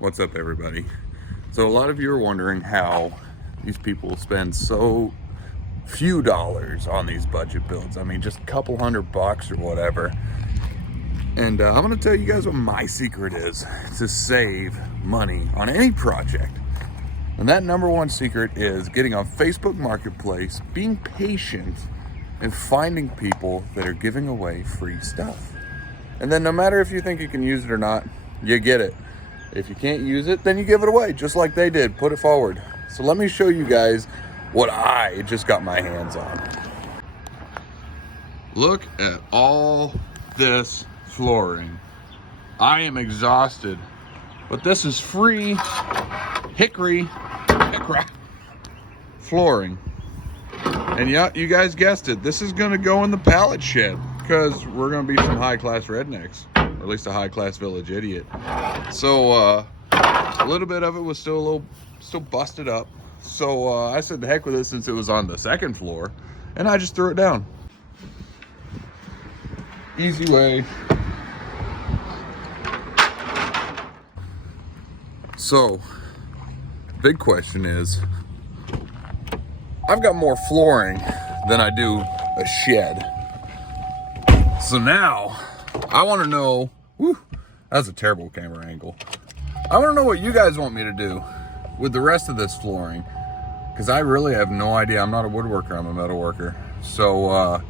What's up, everybody? So a lot of you are wondering how these people spend so few dollars on these budget builds. I mean, just a couple $100 or whatever. And I'm gonna tell you guys what my secret is to save money on any project. And that number one secret is getting on Facebook Marketplace, being patient, and finding people that are giving away free stuff. And then no matter if you think you can use it or not, you get it. If you can't use it, then you give it away, just like they did. Put it forward. So let me show you guys what I just got my hands on. Look at all this flooring. I am exhausted, but this is free hickory flooring. And yeah, you guys guessed it. This is gonna go in the pallet shed because we're gonna be some high-class rednecks, or at least a high-class village idiot. So a little bit of it was still busted up. So I said the heck with it since it was on the second floor, and I just threw it down. Easy way. So, big question is, I've got more flooring than I do a shed. So now, I want to know, that's a terrible camera angle. I want to know what you guys want me to do with the rest of this flooring, because I really have no idea. I'm not a woodworker, I'm a metal worker. So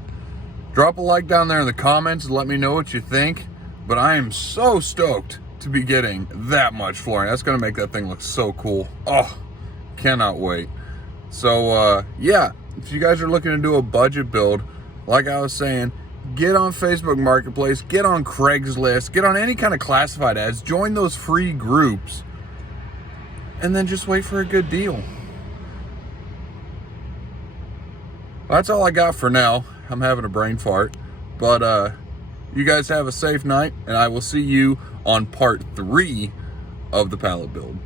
drop a like down there in the comments and let me know what you think. But I am so stoked to be getting that much flooring. That's gonna make that thing look so cool. Oh, cannot wait. So yeah, if you guys are looking to do a budget build, like I was saying, get on Facebook Marketplace, get on Craigslist, get on any kind of classified ads, join those free groups, and then just wait for a good deal. That's all I got for now. I'm having a brain fart, but you guys have a safe night, and I will see you on part 3 of the pallet build.